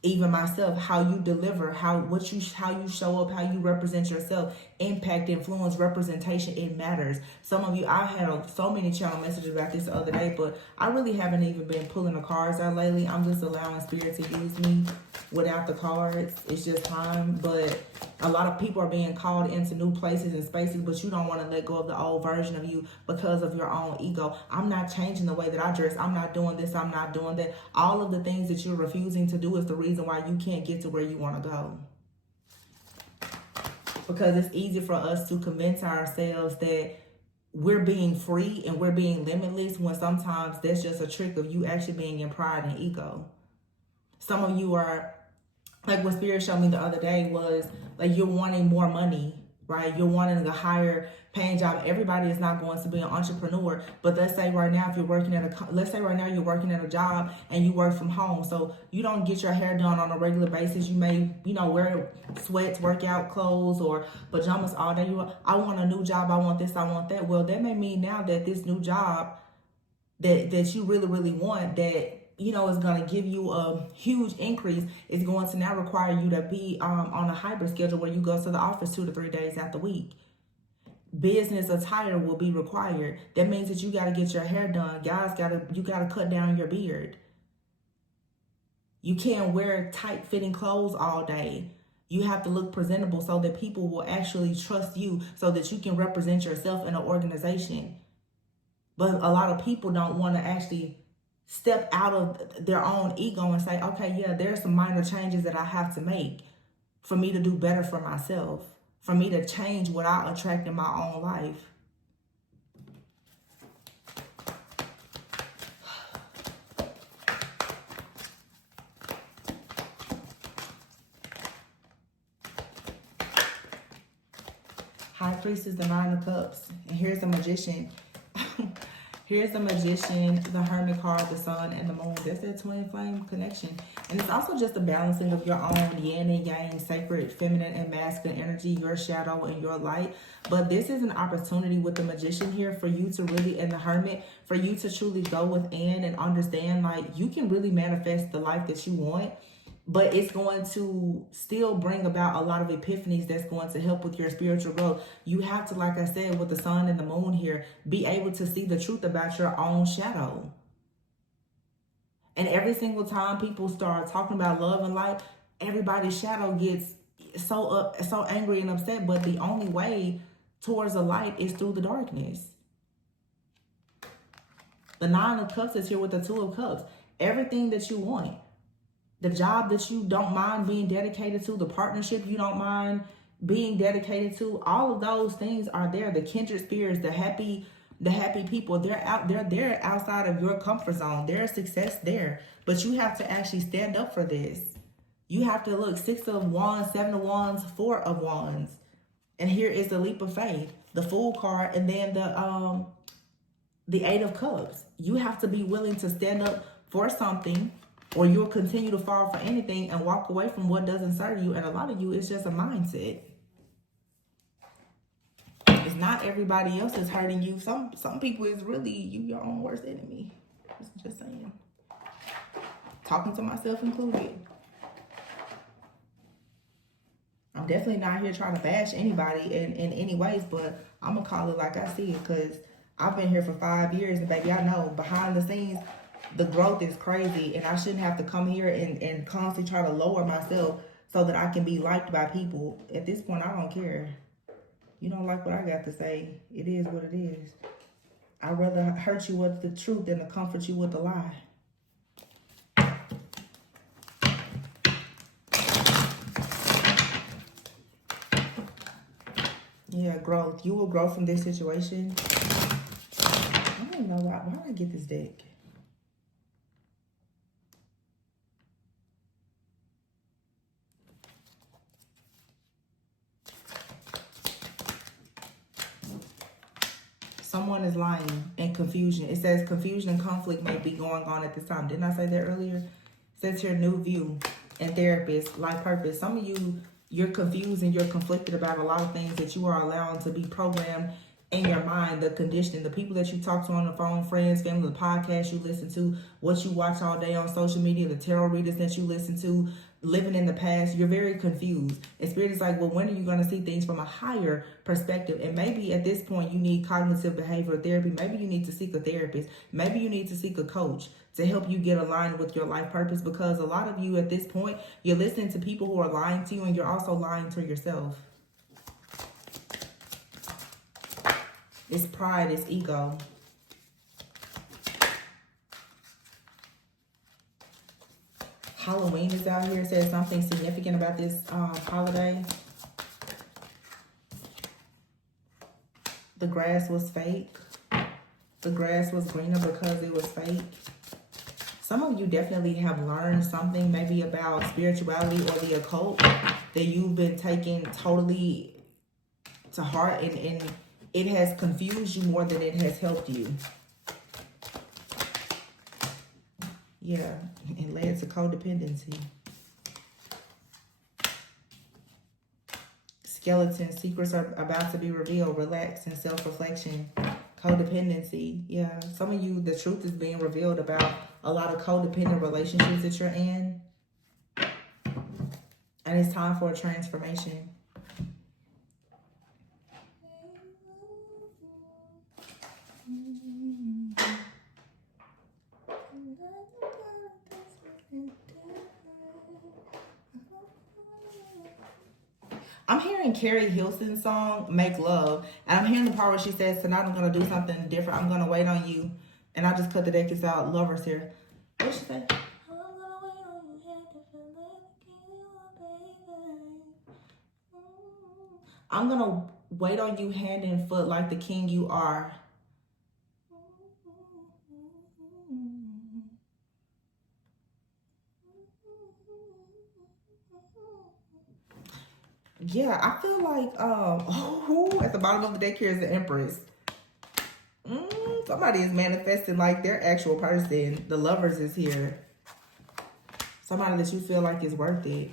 Even myself, how you deliver, how you show up, how you represent yourself, impact, influence, representation, it matters. Some of you, I've had so many channel messages about this the other day, but I really haven't even been pulling the cards out lately. I'm just allowing Spirit to use me without the cards. It's just time. But a lot of people are being called into new places and spaces, but you don't want to let go of the old version of you because of your own ego. I'm not changing the way that I dress. I'm not doing this. I'm not doing that. All of the things that you're refusing to do is the reason why you can't get to where you want to go. Because it's easy for us to convince ourselves that we're being free and we're being limitless when sometimes that's just a trick of you actually being in pride and ego. Some of you are, like what Spirit showed me the other day was like you're wanting more money, right? You're wanting a higher paying job. Everybody is not going to be an entrepreneur, but let's say right now if you're working at a job and you work from home, so you don't get your hair done on a regular basis. You may, wear sweats, workout clothes, or pajamas all day. I want a new job. I want this. I want that. Well, that may mean now that this new job that you really, really want, that is going to give you a huge increase, is going to now require you to be on a hybrid schedule where you go to the office 2 to 3 days out the week. Business attire will be required. That means that you got to get your hair done. Guys, you got to cut down your beard. You can't wear tight fitting clothes all day. You have to look presentable so that people will actually trust you, so that you can represent yourself in an organization. But a lot of people don't want to actually step out of their own ego and say, okay, yeah, there's some minor changes that I have to make for me to do better for myself, for me to change what I attract in my own life. High Priestess, the Nine of Cups. And here's the Magician. Here's the Magician, the Hermit card, the Sun, and the Moon. There's that twin flame connection. And it's also just a balancing of your own yin and yang, sacred, feminine, and masculine energy, your shadow and your light. But this is an opportunity with the Magician here for you to really, and the Hermit, for you to truly go within and understand, like, you can really manifest the life that you want. But it's going to still bring about a lot of epiphanies that's going to help with your spiritual growth. You have to, like I said, with the Sun and the Moon here, be able to see the truth about your own shadow. And every single time people start talking about love and light, everybody's shadow gets so angry and upset. But the only way towards the light is through the darkness. The Nine of Cups is here with the Two of Cups. Everything that you want. The job that you don't mind being dedicated to, the partnership you don't mind being dedicated to, all of those things are there. The kindred spirits, the happy people, they're outside of your comfort zone. There's success there. But you have to actually stand up for this. You have to look 6 of Wands, 7 of Wands, 4 of Wands. And here is the leap of faith, the Fool card, and then the 8 of Cups. You have to be willing to stand up for something, or you'll continue to fall for anything and walk away from what doesn't serve you. And a lot of you, it's just a mindset. It's not everybody else is hurting you. Some people is really you, your own worst enemy. Just saying. talking to myself included. I'm definitely not here trying to bash anybody in any ways, but I'm going to call it like I see it, because I've been here for 5 years, and baby, I know behind the scenes, the growth is crazy, and I shouldn't have to come here and constantly try to lower myself so that I can be liked by people. At this point, I don't care. You don't like what I got to say, it is what it is. I'd rather hurt you with the truth than to comfort you with the lie. Yeah, growth. You will grow from this situation. I don't know why did I get this deck? Someone is lying and confusion. It says confusion and conflict may be going on at this time. Didn't I say that earlier? It says here new view and therapist, life purpose. Some of you, you're confused and you're conflicted about a lot of things that you are allowing to be programmed in your mind, the conditioning, the people that you talk to on the phone, friends, family, the podcasts you listen to, what you watch all day on social media, the tarot readers that you listen to, living in the past. You're very confused. And Spirit is like, well, when are you going to see things from a higher perspective? And maybe at this point you need cognitive behavioral therapy. Maybe you need to seek a therapist. Maybe you need to seek a coach to help you get aligned with your life purpose, because a lot of you at this point, you're listening to people who are lying to you, and you're also lying to yourself. It's pride, it's ego. Halloween is out here. It says something significant about this holiday. The grass was fake. The grass was greener because it was fake. Some of you definitely have learned something maybe about spirituality or the occult that you've been taking totally to heart, and it has confused you more than it has helped you. Yeah, it led to codependency. Skeleton secrets are about to be revealed. Relax and self-reflection. Codependency. Yeah, some of you, the truth is being revealed about a lot of codependent relationships that you're in. And it's time for a transformation. I'm hearing Carrie Hilson's song, Make Love. And I'm hearing the part where she says, tonight I'm going to do something different. I'm going to wait on you. And I just cut the deck. It's out. Lovers here. What did she say? I'm going to wait on you hand and foot like the king you are. Yeah, I feel like, at the bottom of the deck here is the Empress. Somebody is manifesting like their actual person. The Lovers is here. Somebody that you feel like is worth it.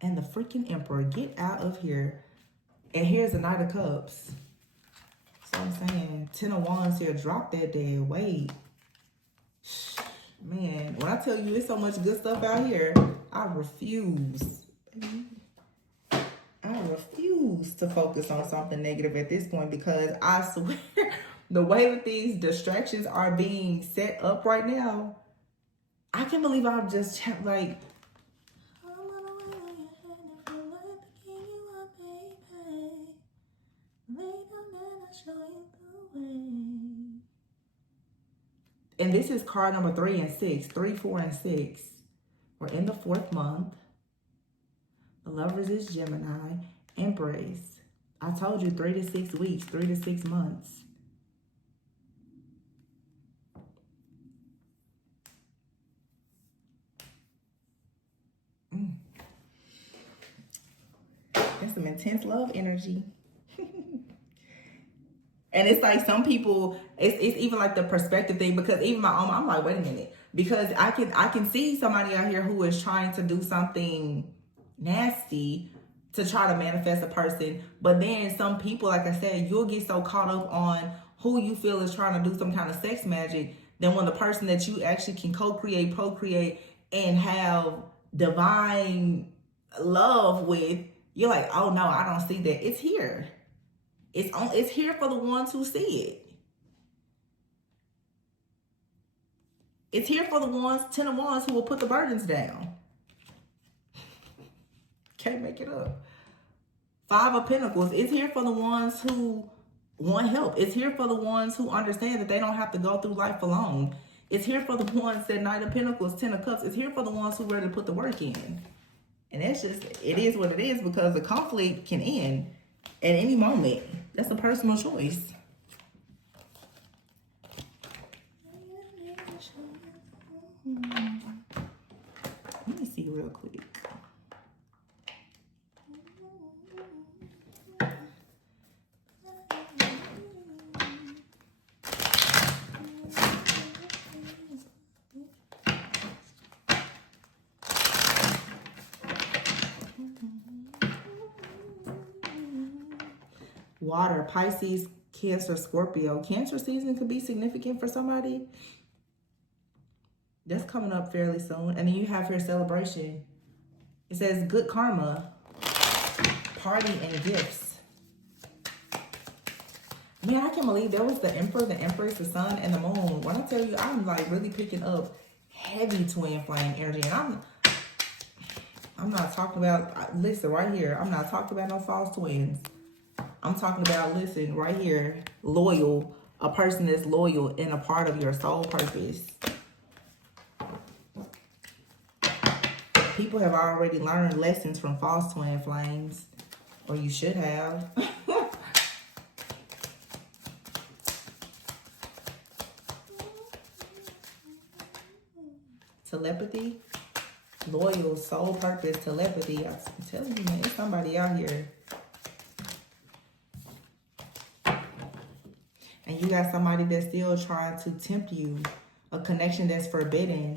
And the freaking Emperor, get out of here. And here's the Knight of Cups. So I'm saying, 10 of Wands here, drop that dead weight. Man, when I tell you it's so much good stuff out here, I refuse. I refuse to focus on something negative at this point, because I swear the way that these distractions are being set up right now, I can't believe I'm just like, and this is card number 3 and 6. 3, 4, and 6. We're in the 4th month. The Lovers is Gemini. Empress. I told you 3 to 6 weeks. 3 to 6 months. That's some intense love energy. And it's like some people, it's even like the perspective thing, because even my own, I'm like, wait a minute, because I can see somebody out here who is trying to do something nasty to try to manifest a person, but then some people, like I said, you'll get so caught up on who you feel is trying to do some kind of sex magic than when the person that you actually can co-create, procreate, and have divine love with, you're like, oh no, I don't see that. It's here. It's here for the ones who see it. It's here for the ones, 10 of Wands, who will put the burdens down. Can't make it up. 5 of Pentacles. It's here for the ones who want help. It's here for the ones who understand that they don't have to go through life alone. It's here for the ones that Knight of Pentacles, 10 of Cups. It's here for the ones who are ready to put the work in. And that's just, it is what it is, because the conflict can end at any moment. That's a personal choice. Let me see real quick. Water, Pisces, Cancer, Scorpio. Cancer season could be significant for somebody. That's coming up fairly soon. And then you have your celebration. It says good karma, party, and gifts. Man, I can't believe there was the Emperor, the Empress, the Sun, and the Moon. When I tell you, I'm like really picking up heavy twin flame energy. And I'm not talking about, listen, right here, I'm not talking about no false twins. I'm talking about, listen, right here, loyal, a person that's loyal and a part of your soul purpose. People have already learned lessons from false twin flames, or you should have. Telepathy, loyal, soul purpose, telepathy. I'm telling you, man, it's somebody out here. And you got somebody that's still trying to tempt you, a connection that's forbidden.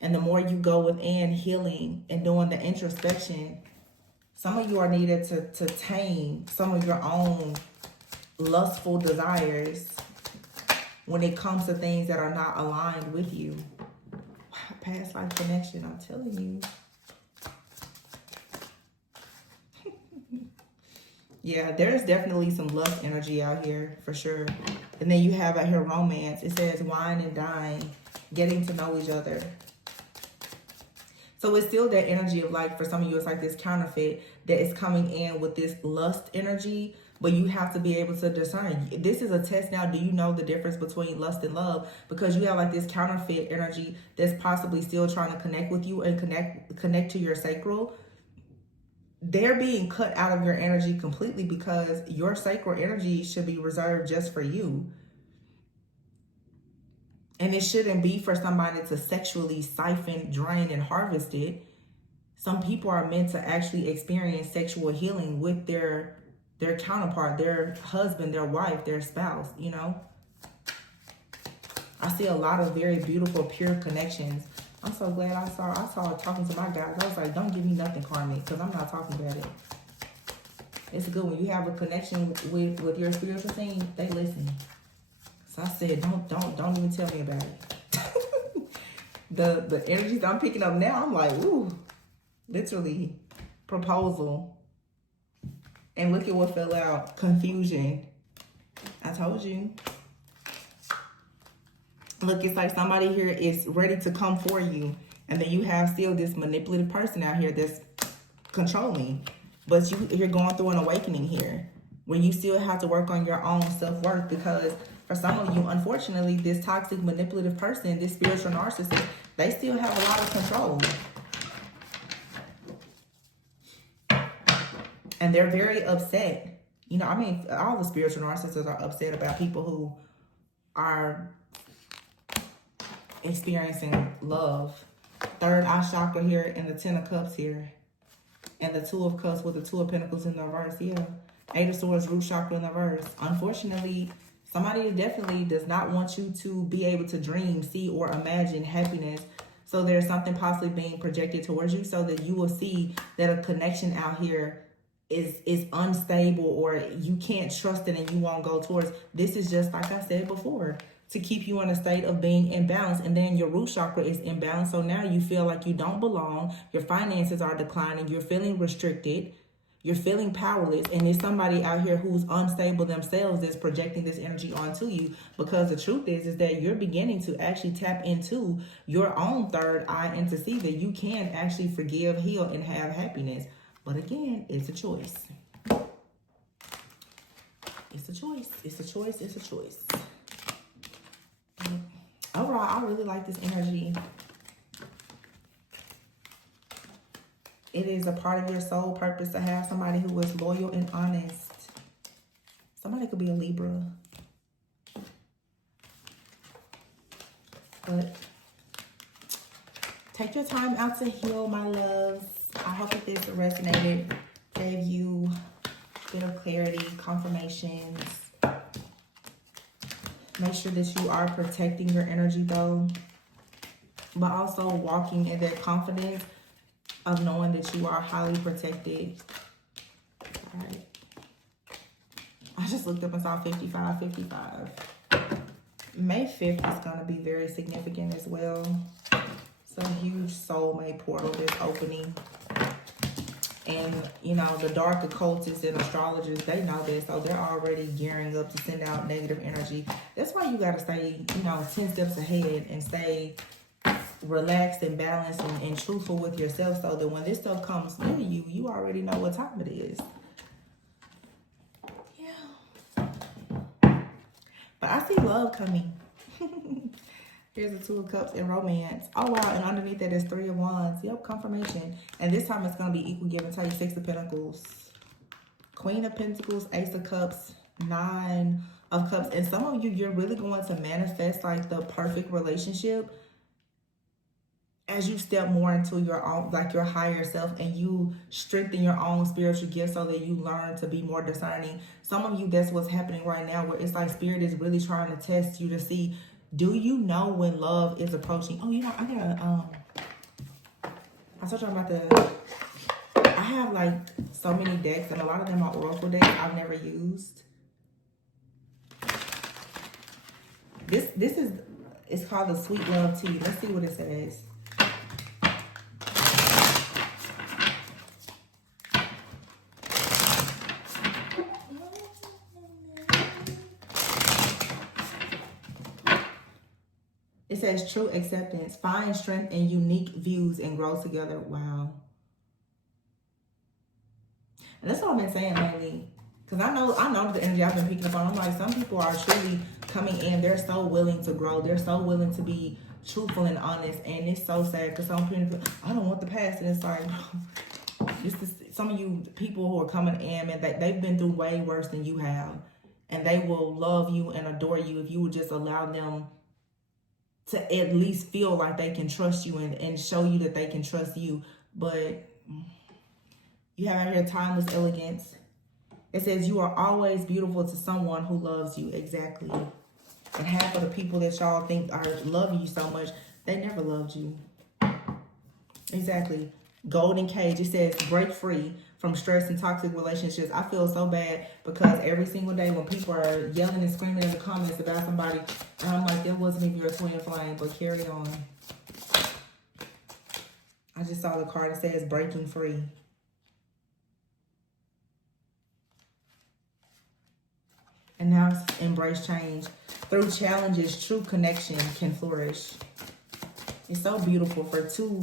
And the more you go within healing and doing the introspection, some of you are needed to tame some of your own lustful desires when it comes to things that are not aligned with you. Past life connection, I'm telling you. Yeah, there's definitely some lust energy out here for sure. And then you have out here romance. It says wine and dine, getting to know each other. So it's still that energy of, like, for some of you, it's like this counterfeit that is coming in with this lust energy, but you have to be able to discern. This is a test now. Do you know the difference between lust and love? Because you have like this counterfeit energy that's possibly still trying to connect with you and connect to your sacral. They're being cut out of your energy completely because your sacral energy should be reserved just for you. And it shouldn't be for somebody to sexually siphon, drain, and harvest it. Some people are meant to actually experience sexual healing with their counterpart, their husband, their wife, their spouse, you know. I see a lot of very beautiful, pure connections. I'm so glad I saw talking to my guys. I was like, don't give me nothing karmic, because I'm not talking about it. It's good when you have a connection with your spiritual team, they listen. So I said, don't even tell me about it. the energies I'm picking up now, I'm like, ooh, literally proposal. And look at what fell out. Confusion. I told you. Look, it's like somebody here is ready to come for you. And then you have still this manipulative person out here that's controlling. But you're going through an awakening here, when you still have to work on your own self-worth, because for some of you, unfortunately, this toxic manipulative person, this spiritual narcissist, they still have a lot of control. And they're very upset. You know, I mean, all the spiritual narcissists are upset about people who are experiencing love. Third eye chakra here and the 10 of cups here. And the 2 of cups with the 2 of pentacles in the reverse. Yeah. 8 of swords, root chakra in the reverse. Unfortunately, somebody definitely does not want you to be able to dream, see, or imagine happiness. So there's something possibly being projected towards you so that you will see that a connection out here is unstable, or you can't trust it and you won't go towards. This is just like I said before, to keep you in a state of being imbalanced. And then your root chakra is imbalanced. So now you feel like you don't belong. Your finances are declining. You're feeling restricted. You're feeling powerless. And there's somebody out here who's unstable themselves that's projecting this energy onto you. Because the truth is that you're beginning to actually tap into your own third eye and to see that you can actually forgive, heal, and have happiness. But again, it's a choice. It's a choice. It's a choice. It's a choice. Overall, I really like this energy. It is a part of your soul purpose to have somebody who is loyal and honest. Somebody could be a Libra. But take your time out to heal, my loves. I hope that this resonated, gave you a bit of clarity, confirmations. Make sure that you are protecting your energy though, but also walking in that confidence of knowing that you are highly protected. All right. I just looked up and saw 55. May 5th is going to be very significant as well. It's a huge soulmate portal that's opening. And, you know, the dark occultists and astrologers, they know this. So they're already gearing up to send out negative energy. That's why you got to stay, you know, 10 steps ahead and stay relaxed and balanced and truthful with yourself, so that when this stuff comes near you, you already know what time it is. Yeah. But I see love coming. Here's the 2 of Cups and romance. Oh, wow. And underneath that is 3 of Wands. Yep, confirmation. And this time it's going to be equal give and take. 6 of Pentacles. Queen of Pentacles, Ace of Cups, 9 of Cups. And some of you, you're really going to manifest like the perfect relationship as you step more into your own, like your higher self, and you strengthen your own spiritual gifts so that you learn to be more discerning. Some of you, that's what's happening right now, where it's like Spirit is really trying to test you to see, do you know when love is approaching? Oh, you know, I gotta, I told you I'm about to, I have like so many decks, and a lot of them are oracle decks I've never used. This is, it's called the Sweet Love Tea. Let's see what it says. It says true acceptance, find strength in unique views and grow together. Wow. And that's what I've been saying lately. Because I know the energy I've been picking up on. I'm like, some people are truly coming in. They're so willing to grow. They're so willing to be truthful and honest. And it's so sad because some people, I don't want the past. And it's like, some of you people who are coming in, and they've been through way worse than you have. And they will love you and adore you if you would just allow them to at least feel like they can trust you and show you that they can trust you. But you have out here timeless elegance. It says you are always beautiful to someone who loves you. Exactly. And half of the people that y'all think are loving you so much, they never loved you. Exactly. Golden cage. It says break free from stress and toxic relationships. I feel so bad because every single day when people are yelling and screaming in the comments about somebody, and I'm like, that wasn't even your twin flame, but carry on. I just saw the card that says breaking free. And now it's embrace change. Through challenges, true connection can flourish. It's so beautiful for 2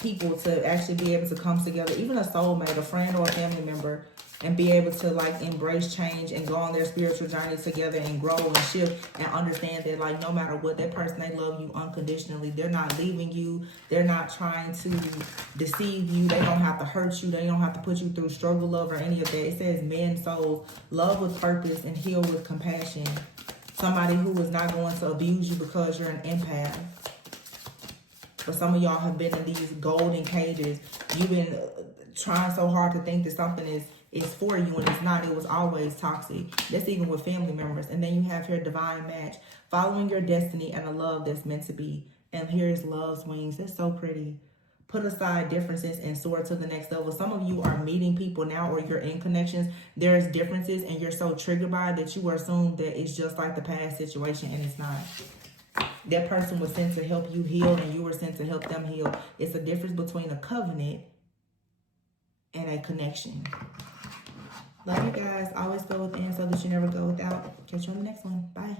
people to actually be able to come together, even a soulmate, a friend, or a family member, and be able to like embrace change and go on their spiritual journey together and grow and shift and understand that like no matter what, that person, they love you unconditionally. They're not leaving you. They're not trying to deceive you. They don't have to hurt you. They don't have to put you through struggle love or any of that. It says men, souls, love with purpose and heal with compassion. Somebody who is not going to abuse you because you're an empath. But some of y'all have been in these golden cages. You've been trying so hard to think that something is for you, and it's not. It was always toxic. That's even with family members. And then you have here divine match, following your destiny and a love that's meant to be. And here's love's wings. That's so pretty. put aside differences and soar to the next level. Some of you are meeting people now, or you're in connections. There's differences and you're so triggered by it that you assume that it's just like the past situation, and it's not. That person was sent to help you heal, and you were sent to help them heal. It's a difference between a covenant and a connection. Love you guys. Always go within so that you never go without. Catch you on the next one. Bye.